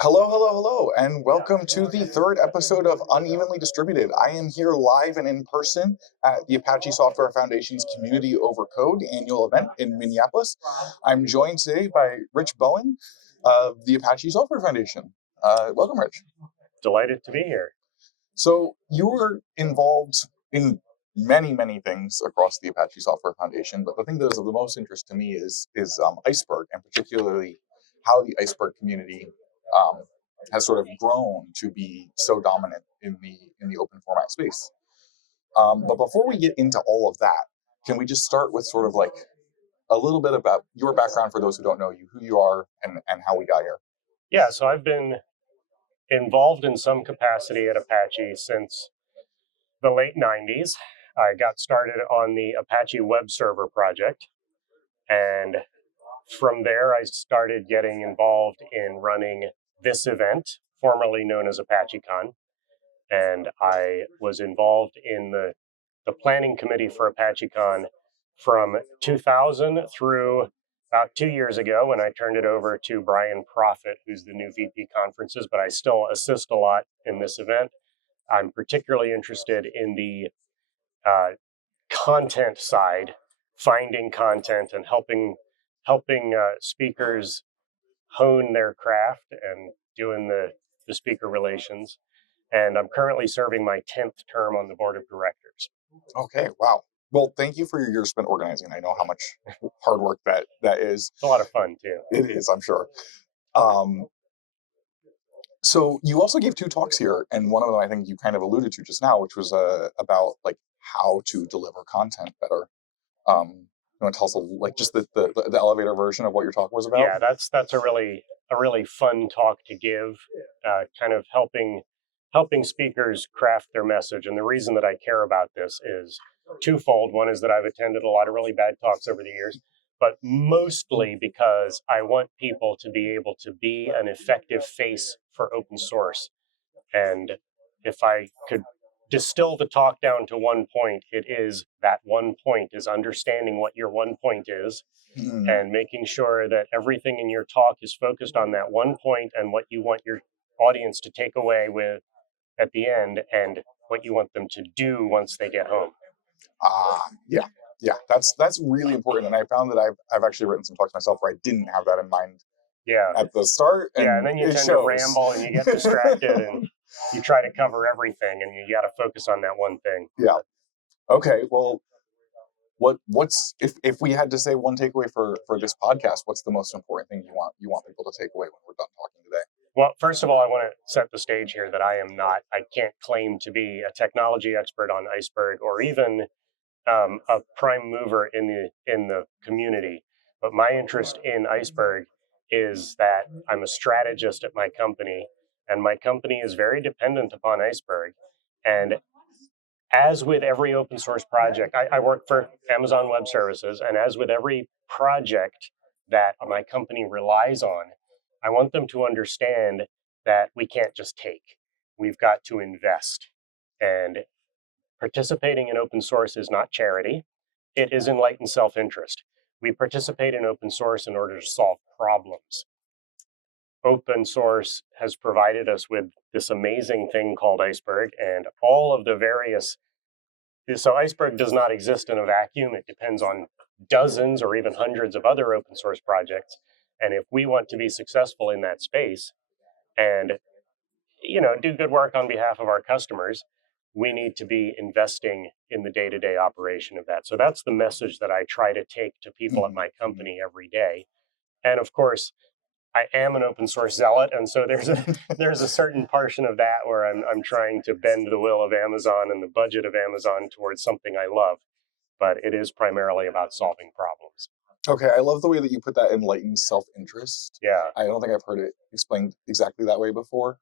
Hello, hello, hello, and welcome to the third episode of Unevenly Distributed. I am here live and in person at the Apache Software Foundation's Community Over Code annual event in Minneapolis. I'm joined today by Rich Bowen of the Apache Software Foundation. Welcome, Rich. Delighted to be here. So you were involved in many, many things across the Apache Software Foundation, but the thing that is of the most interest to me is Iceberg, and particularly how the Iceberg community um, has sort of grown to be so dominant in the open format space. But before we get into all of that, can we just start with sort of like a little bit about your background for those who don't know you, who you are, and how we got here? Yeah, so I've been involved in some capacity at Apache since the late 90s. I got started on the Apache web server project, and from there I started getting involved in running this event, formerly known as ApacheCon, and I was involved in the planning committee for ApacheCon from 2000 through about 2 years ago when I turned it over to Brian Profit, who's the new VP conferences, but I still assist a lot in this event. I'm particularly interested in the content side, finding content and helping speakers hone their craft and doing the speaker relations. And I'm currently serving my 10th term on the board of directors. Okay, wow. Well, thank you for your years spent organizing. I know how much hard work that is. It's a lot of fun, too. It is, I'm sure. So you also gave two talks here, and one of them I think you kind of alluded to just now, which was about like how to deliver content better. You want to tell us like just the elevator version of what your talk was about? Yeah, that's a really fun talk to give, kind of helping speakers craft their message. And the reason that I care about this is twofold. One is that I've attended a lot of really bad talks over the years, but mostly because I want people to be able to be an effective face for open source. And if I could distill the talk down to one point, it is that one point is understanding what your one point is and making sure that everything in your talk is focused on that one point and what you want your audience to take away with at the end and what you want them to do once they get home. Yeah, that's really important. And I found that I've actually written some talks myself where I didn't have that in mind. Yeah. At the start. And then you tend to ramble and you get distracted and you try to cover everything and you got to focus on that one thing. Yeah. Okay. Well, what's if we had to say one takeaway for this podcast, what's the most important thing you want people to take away when we're done talking today? Well, first of all, I want to set the stage here that I can't claim to be a technology expert on Iceberg or even a prime mover in the community. But my interest in Iceberg is that I'm a strategist at my company, and my company is very dependent upon Iceberg. And as with every open source project, I work for Amazon Web Services, and as with every project that my company relies on, I want them to understand that we can't just take. We've got to invest. And participating in open source is not charity. It is enlightened self-interest. We participate in open source in order to solve problems. Open source has provided us with this amazing thing called Iceberg and all of the various. So Iceberg does not exist in a vacuum. It depends on dozens or even hundreds of other open source projects. And if we want to be successful in that space and, do good work on behalf of our customers, we need to be investing in the day-to-day operation of that. So that's the message that I try to take to people at my company every day. And of course, I am an open source zealot, and so there's a certain portion of that where I'm trying to bend the will of Amazon and the budget of Amazon towards something I love. But it is primarily about solving problems. Okay, I love the way that you put that enlightened self-interest. Yeah. I don't think I've heard it explained exactly that way before.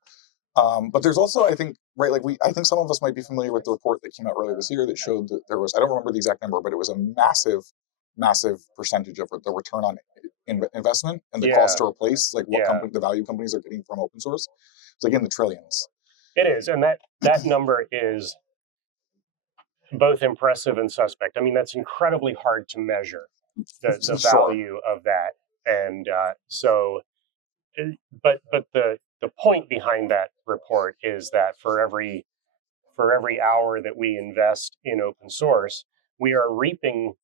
But there's also, I think, right, like I think some of us might be familiar with the report that came out earlier this year that showed that there was, I don't remember the exact number, but it was a massive percentage of the return on investment and the cost to replace, like what the value companies are getting from open source. It's like in the trillions. It is, and that number is both impressive and suspect. I mean, that's incredibly hard to measure, the value of that. And but the the point behind that report is that for every hour that we invest in open source, we are reaping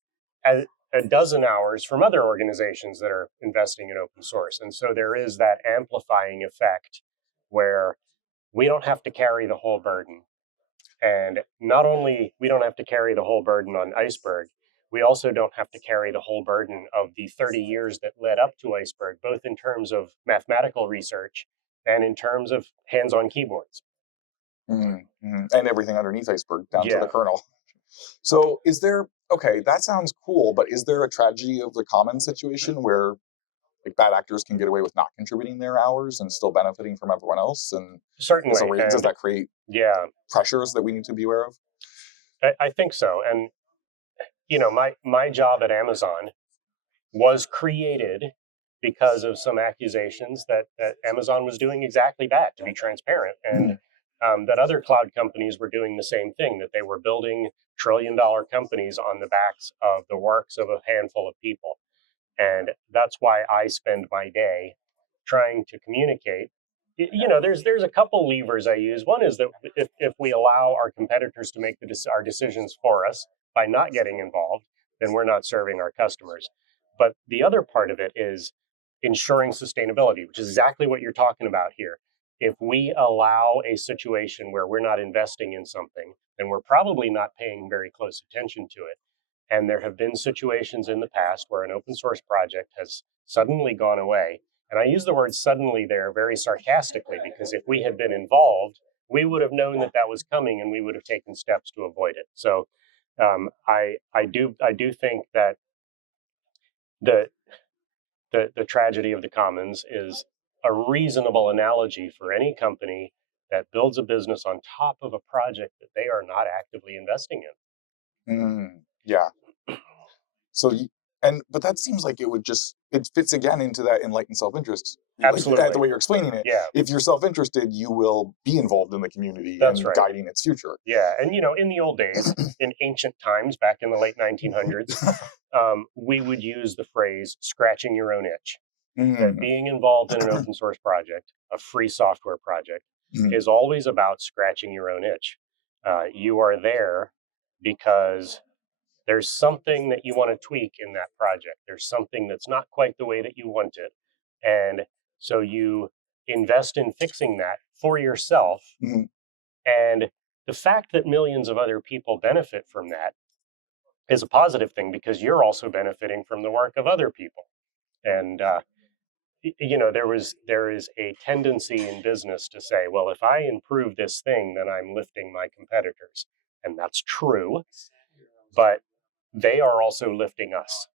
a dozen hours from other organizations that are investing in open source. And so there is that amplifying effect where we don't have to carry the whole burden. And not only we don't have to carry the whole burden on Iceberg, we also don't have to carry the whole burden of the 30 years that led up to Iceberg, both in terms of mathematical research and in terms of hands-on keyboards. Mm-hmm. And everything underneath Iceberg down to Yeah. the kernel. So is there, okay, that sounds cool, but is there a tragedy of the commons situation where like bad actors can get away with not contributing their hours and still benefiting from everyone else? And Certainly. does that create pressures that we need to be aware of? I think so. And, you know, my job at Amazon was created because of some accusations that Amazon was doing exactly that, to be transparent, and that other cloud companies were doing the same thing, that they were building trillion-dollar companies on the backs of the works of a handful of people. And that's why I spend my day trying to communicate. You know, there's a couple levers I use. One is that if we allow our competitors to make our decisions for us by not getting involved, then we're not serving our customers. But the other part of it is ensuring sustainability, which is exactly what you're talking about here. If we allow a situation where we're not investing in something, then we're probably not paying very close attention to it. And there have been situations in the past where an open source project has suddenly gone away. And I use the word suddenly there very sarcastically, because if we had been involved, we would have known that that was coming and we would have taken steps to avoid it. So I do think that the tragedy of the commons is a reasonable analogy for any company that builds a business on top of a project that they are not actively investing in. Yeah. So, but that seems like it fits again into that enlightened self-interest. Absolutely. Like, the way you're explaining it. Yeah. If you're self-interested, you will be involved in the community and guiding its future. Yeah. And, you know, in the old days, in ancient times, back in the late 1900s, we would use the phrase scratching your own itch. That being involved in an open source project, a free software project, is always about scratching your own itch. You are there because there's something that you want to tweak in that project. There's something that's not quite the way that you want it. And so you invest in fixing that for yourself. And the fact that millions of other people benefit from that is a positive thing, because you're also benefiting from the work of other people. And, you know, there is a tendency in business to say, well, if I improve this thing, then I'm lifting my competitors. And that's true, but they are also lifting us.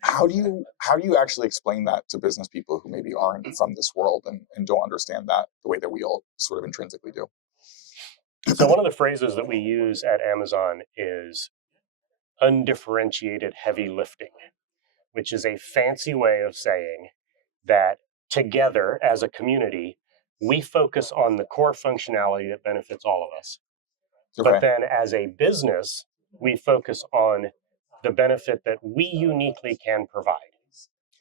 How do you actually explain that to business people who maybe aren't from this world and don't understand that the way that we all sort of intrinsically do? So one of the phrases that we use at Amazon is undifferentiated heavy lifting, which is a fancy way of saying that together as a community, we focus on the core functionality that benefits all of us. Okay. But then as a business, we focus on the benefit that we uniquely can provide.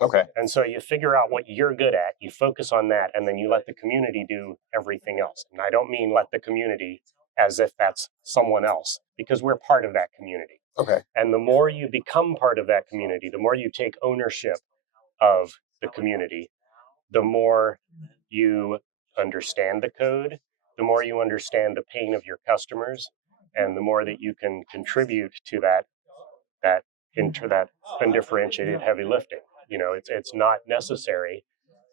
Okay. And so you figure out what you're good at, you focus on that, and then you let the community do everything else. And I don't mean let the community as if that's someone else, because we're part of that community. Okay. And the more you become part of that community, the more you take ownership of the community, the more you understand the code, the more you understand the pain of your customers, and the more that you can contribute to that undifferentiated heavy lifting. You know, it's not necessary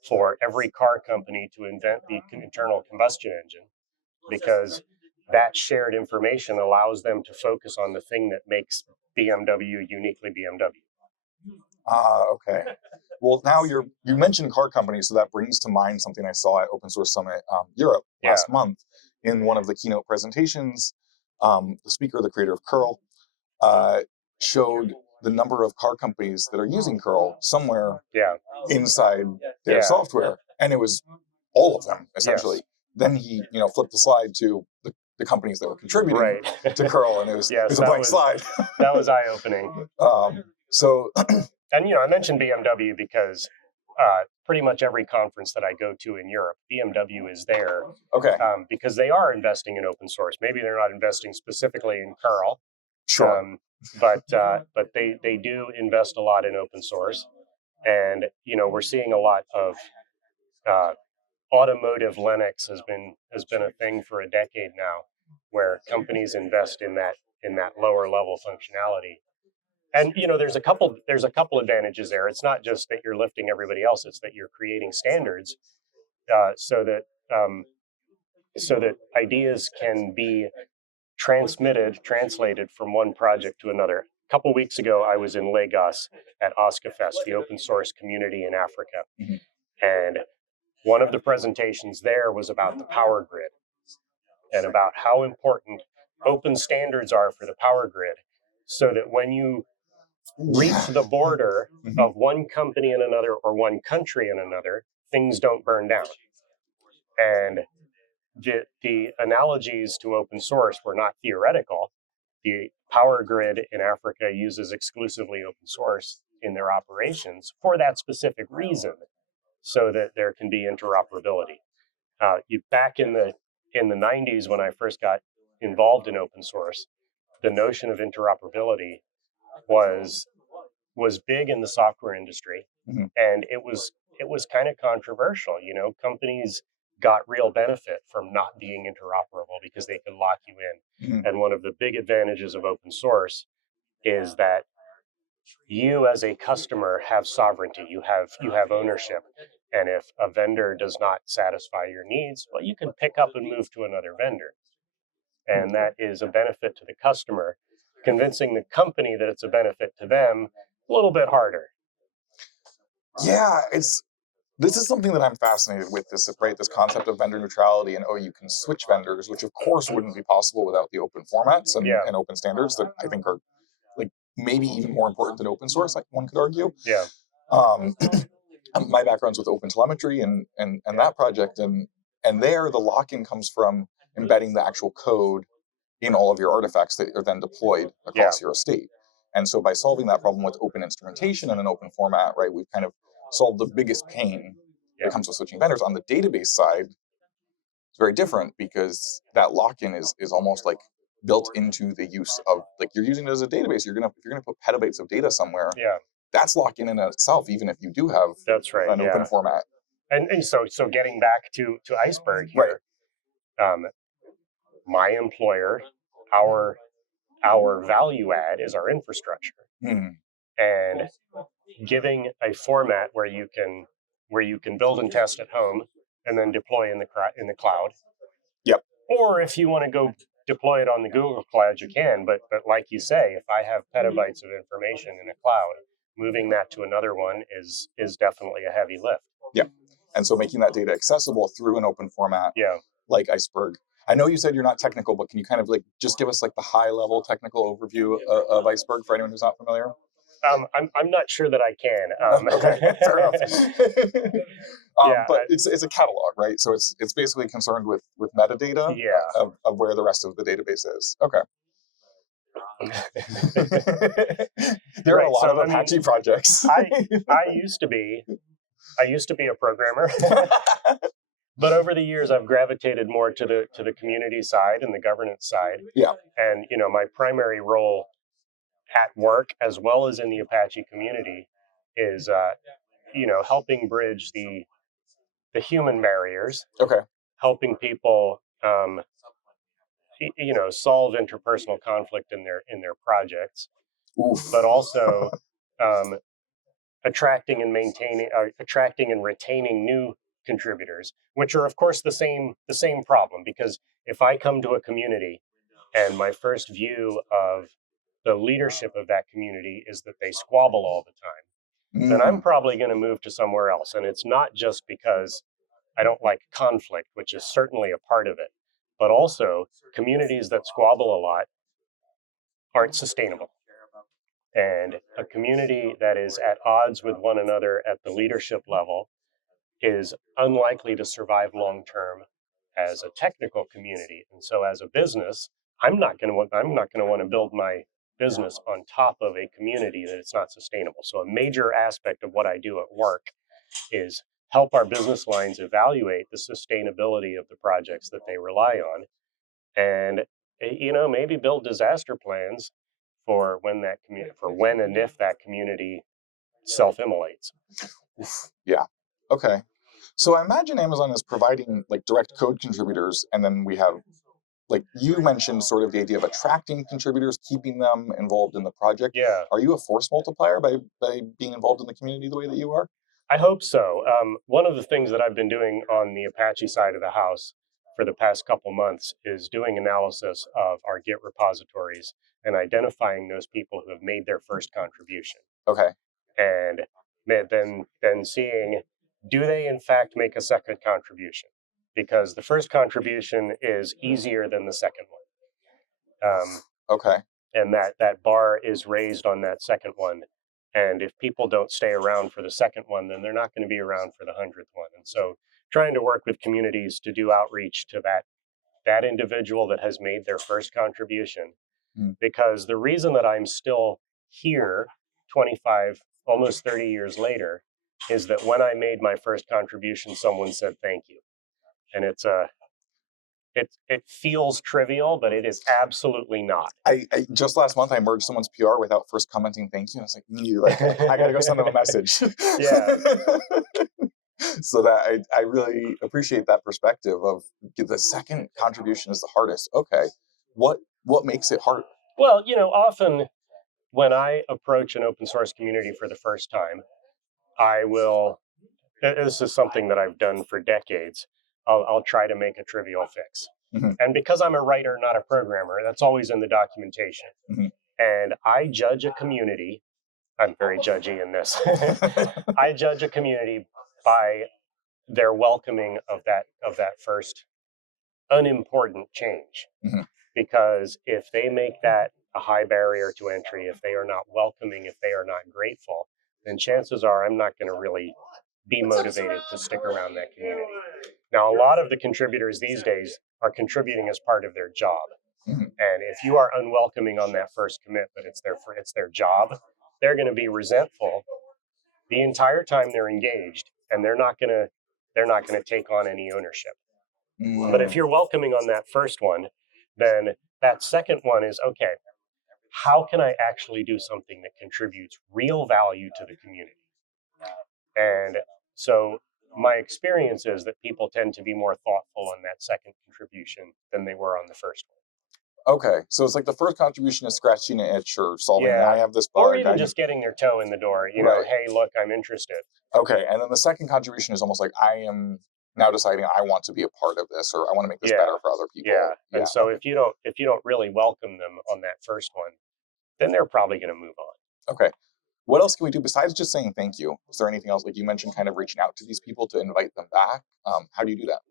for every car company to invent the internal combustion engine, because that shared information allows them to focus on the thing that makes BMW uniquely BMW. Okay. Well, now you mentioned car companies, so that brings to mind something I saw at Open Source Summit Europe last month. In one of the keynote presentations, the speaker, the creator of curl, showed the number of car companies that are using curl somewhere inside their software, and it was all of them essentially. Yes. Then he, flipped the slide to the companies that were contributing to curl, and it was a blank slide. That was eye-opening. So, and I mentioned BMW because pretty much every conference that I go to in Europe, BMW is there Okay. because they are investing in open source. Maybe they're not investing specifically in curl, Sure. but they do invest a lot in open source, and we're seeing a lot of uh, automotive Linux has been a thing for a decade now, where companies invest in that lower level functionality. And there's a couple advantages there. It's not just that you're lifting everybody else; it's that you're creating standards so that ideas can be translated from one project to another. A couple weeks ago, I was in Lagos at OSCAFest, the open source community in Africa, Mhm. and one of the presentations there was about the power grid and about how important open standards are for the power grid, so that when you reach the border Mhm. of one company and another or one country and another, things don't burn down. And the analogies to open source were not theoretical. The power grid in Africa uses exclusively open source in their operations for that specific reason, so that there can be interoperability. Back in the 90s, when I first got involved in open source, the notion of interoperability was big in the software industry, Mhm. and it was kind of controversial. Companies got real benefit from not being interoperable because they could lock you in. Mhm. And one of the big advantages of open source is that you as a customer have sovereignty, you have ownership. And if a vendor does not satisfy your needs, well, you can pick up and move to another vendor. And that is a benefit to the customer. Convincing the company that it's a benefit to them, a little bit harder. Yeah, this is something that I'm fascinated with. This right, this concept of vendor neutrality, and you can switch vendors, which of course wouldn't be possible without the open formats Yeah. and open standards that I think are like maybe even more important than open source. Like one could argue. Yeah. Um, my background's with open telemetry and that project, and there the lock-in comes from embedding the actual code in all of your artifacts that are then deployed across your estate. And so by solving that problem with open instrumentation and an open format, right, we've kind of solved the biggest pain that comes with switching vendors. On the database side, it's very different because that lock-in is almost like built into the use of, like, you're using it as a database. If you're gonna put petabytes of data somewhere, Yeah. that's lock-in in itself, even if you do have That's right. an open format. And so getting back to Iceberg here, my employer, our value add is our infrastructure, and giving a format where you can build and test at home and then deploy in the cloud. Yep. Or if you want to go deploy it on the Google Cloud, you can. But like you say, if I have petabytes of information in a cloud, moving that to another one is definitely a heavy lift. Yeah. And so making that data accessible through an open format, like Iceberg. I know you said you're not technical, but can you kind of like just give us like the high level technical overview of Iceberg for anyone who's not familiar? I'm not sure that I can. Okay, fair enough. But it's a catalog, right? So it's basically concerned with metadata of where the rest of the database is. Okay. There are a lot of Apache projects. I used to be a programmer, but over the years I've gravitated more to the community side and the governance side. Yeah. And my primary role at work as well as in the Apache community is helping bridge the human barriers. Okay. Helping people solve interpersonal conflict in their projects. Oof. But also attracting and retaining new contributors, which are of course the same problem, because if I come to a community and my first view of the leadership of that community is that they squabble all the time, then I'm probably going to move to somewhere else. And it's not just because I don't like conflict, which is certainly a part of it, but also communities that squabble a lot aren't sustainable. And a community that is at odds with one another at the leadership level is unlikely to survive long term as a technical community. And so as a business, I'm not going to want to build my business on top of a community that it's not sustainable. So a major aspect of what I do at work is help our business lines evaluate the sustainability of the projects that they rely on, and maybe build disaster plans for when and if that community self-immolates. Yeah. Okay. So I imagine Amazon is providing like direct code contributors, and then we have, like you mentioned, sort of the idea of attracting contributors, keeping them involved in the project. Yeah, Are you a force multiplier by being involved in the community the way that you are? I hope so. One of the things that I've been doing on the Apache side of the house for the past couple months is doing analysis of our Git repositories and identifying those people who have made their first contribution. Okay. And then seeing, do they in fact make a second contribution? Because the first contribution is easier than the second one. Okay. And that bar is raised on that second one. And if people don't stay around for the second one, then they're not going to be around for the 100th one. And so trying to work with communities to do outreach to that individual that has made their first contribution. Because the reason that I'm still here 25, almost 30 years later, is that when I made my first contribution, someone said thank you. And it feels trivial, but it is absolutely not. I just last month I merged someone's PR without first commenting thank you. And I was like, I gotta go send them a message. Yeah. So that I really appreciate that perspective of the second contribution is the hardest. Okay. What makes it hard? Well, often when I approach an open source community for the first time, this is something that I've done for decades. I'll try to make a trivial fix. Mm-hmm. And because I'm a writer, not a programmer, that's always in the documentation. Mm-hmm. And I judge a community. I'm very judgy in this. I judge a community by their welcoming of that first unimportant change. Mm-hmm. Because if they make that a high barrier to entry, if they are not welcoming, if they are not grateful, then chances are I'm not going to really be motivated to stick around that community. Now, a lot of the contributors these days are contributing as part of their job. Mm-hmm. And if you are unwelcoming on that first commit, but it's their job, they're going to be resentful the entire time they're engaged, and they're not going to take on any ownership. Mm-hmm. But if you're welcoming on that first one, then that second one is, okay, how can I actually do something that contributes real value to the community? And so my experience is that people tend to be more thoughtful on that second contribution than they were on the first one. Okay, so it's like the first contribution is scratching an itch or solving. I have this bug. Or even just getting their toe in the door. Right. Hey, look, I'm interested. Okay, and then the second contribution is almost like I am now deciding I want to be a part of this, or I want to make this better for other people. Yeah. And so if you don't really welcome them on that first one, then they're probably going to move on. Okay. What else can we do besides just saying thank you? Is there anything else? Like you mentioned, kind of reaching out to these people to invite them back. How do you do that?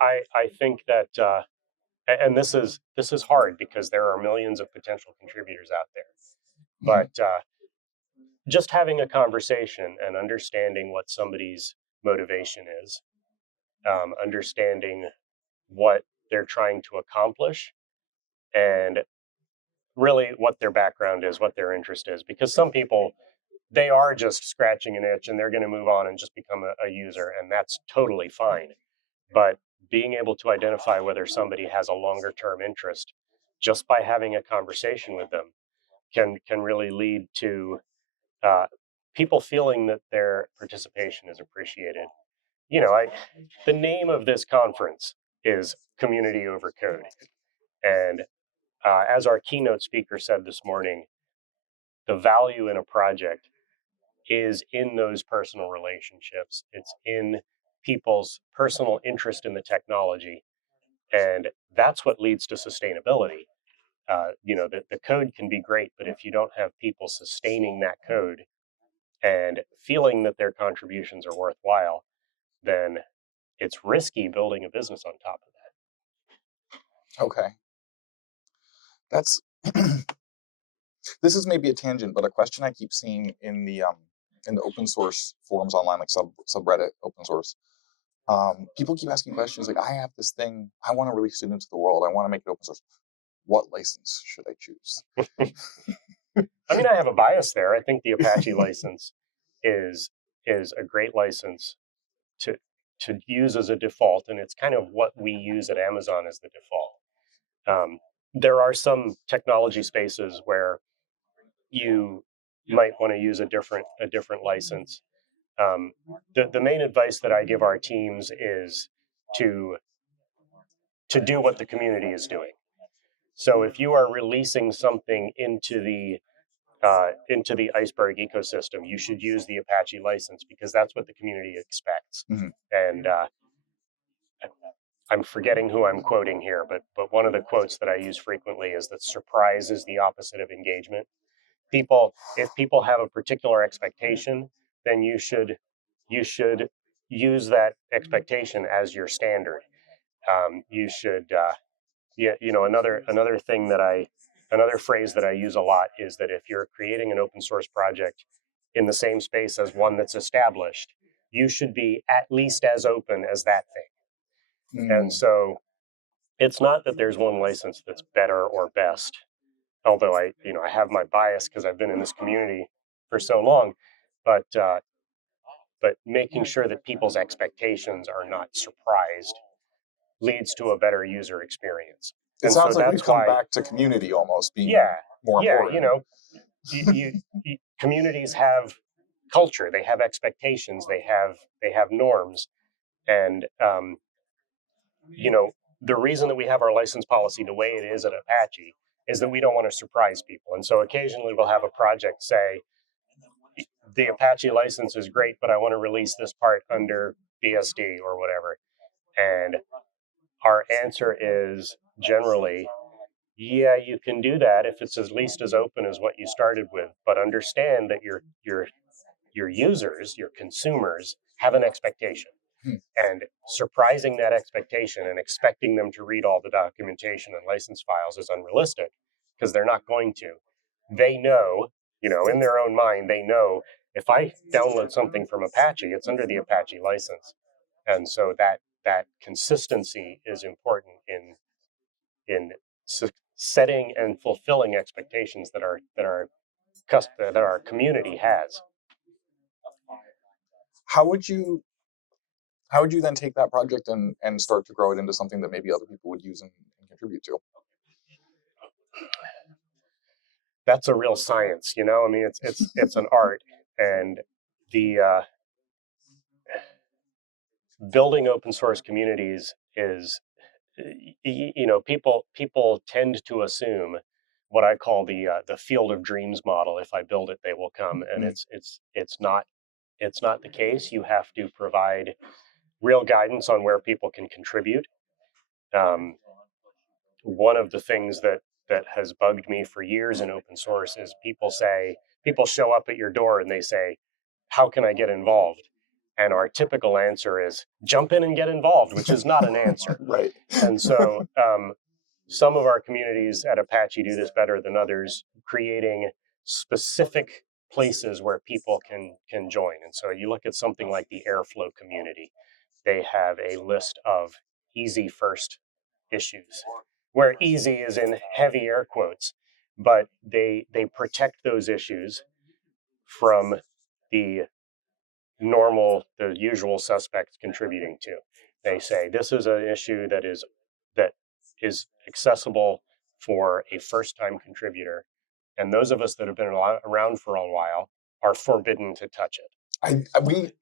I think that, and this is hard because there are millions of potential contributors out there. But just having a conversation and understanding what somebody's motivation is, understanding what they're trying to accomplish, and really what their background is, what their interest is. Because some people, they are just scratching an itch and they're going to move on and just become a user, and that's totally fine. But being able to identify whether somebody has a longer term interest just by having a conversation with them can really lead to people feeling that their participation is appreciated. The name of this conference is Community Over Code. And as our keynote speaker said this morning, the value in a project is in those personal relationships. It's in people's personal interest in the technology. And that's what leads to sustainability. The code can be great, but if you don't have people sustaining that code and feeling that their contributions are worthwhile, then it's risky building a business on top of that. Okay. That's this is maybe a tangent, but a question I keep seeing in the open source forums online, like subreddit open source. People keep asking questions like, I have this thing, I want to release it into the world, I want to make it open source. What license should I choose? I mean, I have a bias there. I think the Apache license is a great license to use as a default, and it's kind of what we use at Amazon as the default. There are some technology spaces where you might want to use a different license. The main advice that I give our teams is to do what the community is doing. So if you are releasing something into the Iceberg ecosystem, you should use the Apache license because that's what the community expects. Mm-hmm. And I'm forgetting who I'm quoting here, but one of the quotes that I use frequently is that surprise is the opposite of engagement. If people have a particular expectation, then you should use that expectation as your standard. You should, yeah, another thing another phrase that I use a lot is that if you're creating an open source project in the same space as one that's established, you should be at least as open as that thing. Mm. And so it's not that there's one license that's better or best, although I have my bias because I've been in this community for so long, but making sure that people's expectations are not surprised leads to a better user experience. It sounds like we've come back to community almost being more important. Communities have culture, they have expectations, they have norms, and the reason that we have our license policy the way it is at Apache is that we don't want to surprise people. And so occasionally we'll have a project say, the Apache license is great, but I want to release this part under BSD or whatever. And our answer is generally, yeah, you can do that if it's at least as open as what you started with, but understand that your users, your consumers, have an expectation. And surprising that expectation and expecting them to read all the documentation and license files is unrealistic because they're not going to. They know, in their own mind, they know if I download something from Apache, it's under the Apache license. And so that consistency is important in setting and fulfilling expectations that our community has. How would you then take that project and start to grow it into something that maybe other people would use and contribute to? That's a real science, I mean, it's an art, and the building open source communities is, people tend to assume what I call the field of dreams model. If I build it, they will come, and it's not the case. You have to provide real guidance on where people can contribute. One of the things that has bugged me for years in open source is people show up at your door and they say, how can I get involved? And our typical answer is jump in and get involved, which is not an answer. Right. And so some of our communities at Apache do this better than others, creating specific places where people can join. And so you look at something like the Airflow community, they have a list of easy first issues, where easy is in heavy air quotes, but they protect those issues from the usual suspects contributing to. They say this is an issue that is accessible for a first-time contributor, and those of us that have been around for a while are forbidden to touch it. We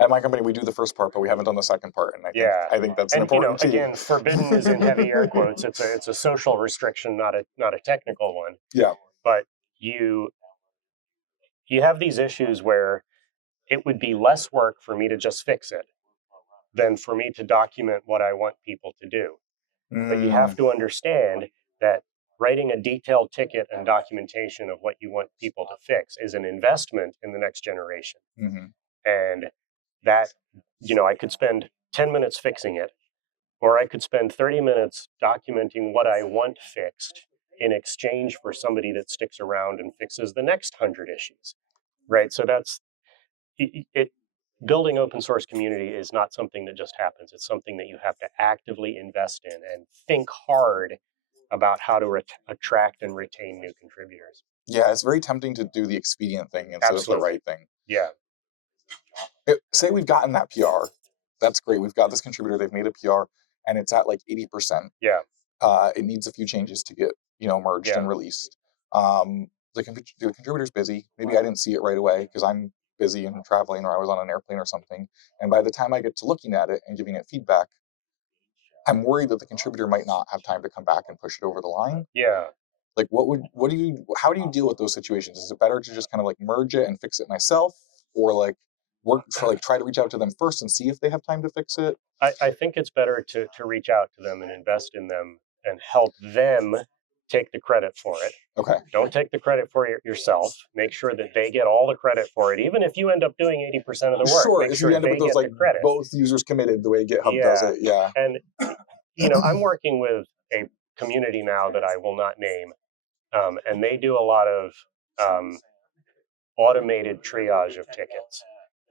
at my company, we do the first part, but we haven't done the second part, and I think that's an important key. Again, forbidden is in heavy air quotes. It's a social restriction, not a technical one. Yeah. But you have these issues where it would be less work for me to just fix it than for me to document what I want people to do. But you have to understand that writing a detailed ticket and documentation of what you want people to fix is an investment in the next generation. Mm-hmm. And that, I could spend 10 minutes fixing it, or I could spend 30 minutes documenting what I want fixed in exchange for somebody that sticks around and fixes the next 100 issues, right? So that's it. Building open source community is not something that just happens. It's something that you have to actively invest in and think hard about how to attract and retain new contributors. Yeah, it's very tempting to do the expedient thing instead of the right thing. Yeah. Say we've gotten that PR. That's great. We've got this contributor. They've made a PR, and it's at like 80%. Yeah. It needs a few changes to get merged Yeah. and released. The contributor's busy. Maybe I didn't see it right away because I'm busy and traveling, or I was on an airplane or something. And by the time I get to looking at it and giving it feedback, I'm worried that the contributor might not have time to come back and push it over the line. Yeah. Like, how do you deal with those situations? Is it better to just kind of like merge it and fix it myself, or like try to reach out to them first and see if they have time to fix it? I think it's better to reach out to them and invest in them and help them take the credit for it. Okay. Don't take the credit for it yourself. Make sure that they get all the credit for it, even if you end up doing 80% of the work. Sure, Make if sure you end up they with those get like the credit. both users committed the way GitHub does Yeah. it. Yeah. And I'm working with a community now that I will not name, and they do a lot of automated triage of tickets.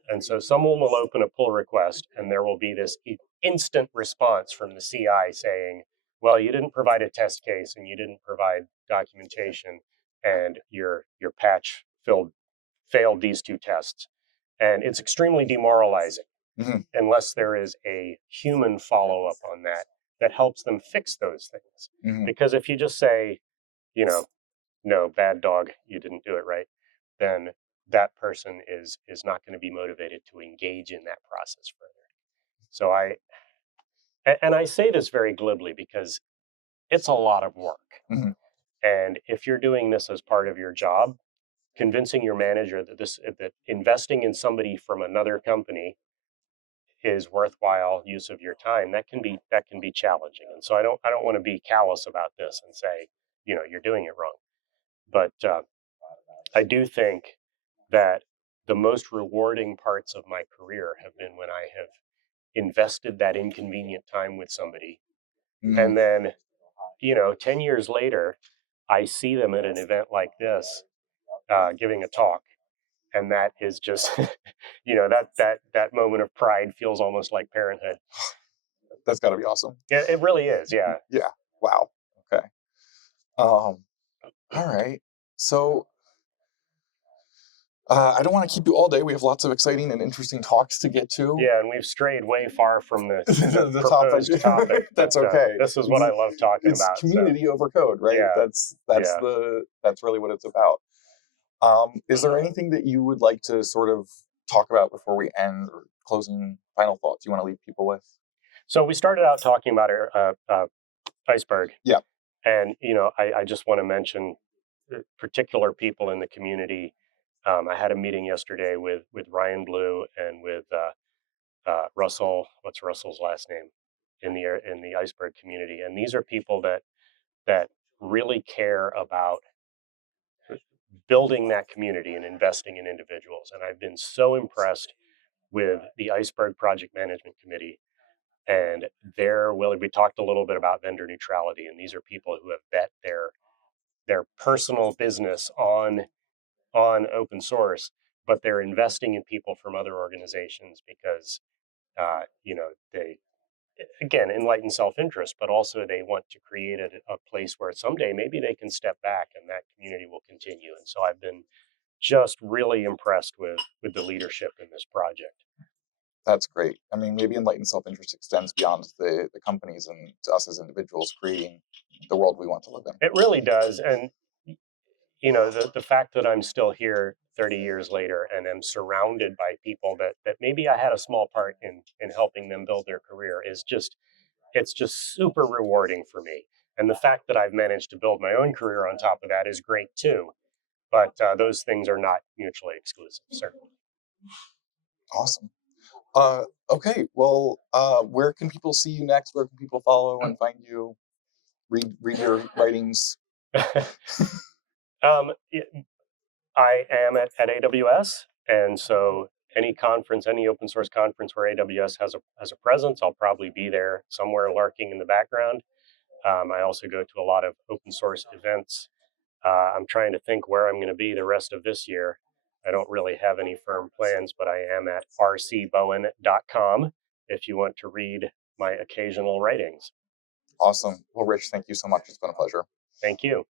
And so someone will open a pull request, and there will be this instant response from the CI saying, well, you didn't provide a test case and you didn't provide documentation, and your patch failed these two tests. And it's extremely demoralizing unless there is a human follow-up on that helps them fix those things. Because if you just say, no, bad dog, you didn't do it right, then that person is not going to be motivated to engage in that process further. So I say this very glibly because it's a lot of work. And if you're doing this as part of your job, convincing your manager that investing in somebody from another company is worthwhile use of your time, that can be challenging. And so I don't want to be callous about this and say, you're doing it wrong. But I do think that the most rewarding parts of my career have been when I have invested that inconvenient time with somebody. And then, 10 years later, I see them at an event like this, giving a talk. And that is just, that moment of pride feels almost like parenthood. That's got to be awesome. Yeah, it really is. Yeah. Yeah. Wow. Okay. All right. So I don't want to keep you all day. We have lots of exciting and interesting talks to get to. Yeah, and we've strayed way far from the the proposed topic. That's okay. This is what I love talking it's about. Community over code, right? Yeah. That's really what it's about. Is there anything that you would like to sort of talk about before we end, or closing final thoughts you want to leave people with? So we started out talking about Iceberg. Yeah. And, I just want to mention particular people in the community. I had a meeting yesterday with Ryan Blue and with Russell. What's Russell's last name in the Iceberg community? And these are people that really care about building that community and investing in individuals. And I've been so impressed with the Iceberg Project Management Committee. And we talked a little bit about vendor neutrality, and these are people who have bet their personal business on open source, but they're investing in people from other organizations because they, again, enlighten self-interest, but also they want to create a place where someday maybe they can step back and that community will continue. And so I've been just really impressed with the leadership in this project. That's great. I mean, maybe enlightened self-interest extends beyond the companies and to us as individuals, creating the world we want to live in. It really does. And, the fact that I'm still here 30 years later and am surrounded by people that maybe I had a small part in helping them build their career it's just super rewarding for me. And the fact that I've managed to build my own career on top of that is great too. But those things are not mutually exclusive, certainly. Awesome. Okay, well, where can people see you next? Where can people follow and find you? Read your writings. I am at AWS, and so any open source conference where AWS has a presence, I'll probably be there somewhere lurking in the background. I also go to a lot of open source events. I'm trying to think where I'm going to be the rest of this year. I don't really have any firm plans, but I am at rcbowen.com if you want to read my occasional writings. Awesome. Well, Rich, thank you so much. It's been a pleasure. Thank you.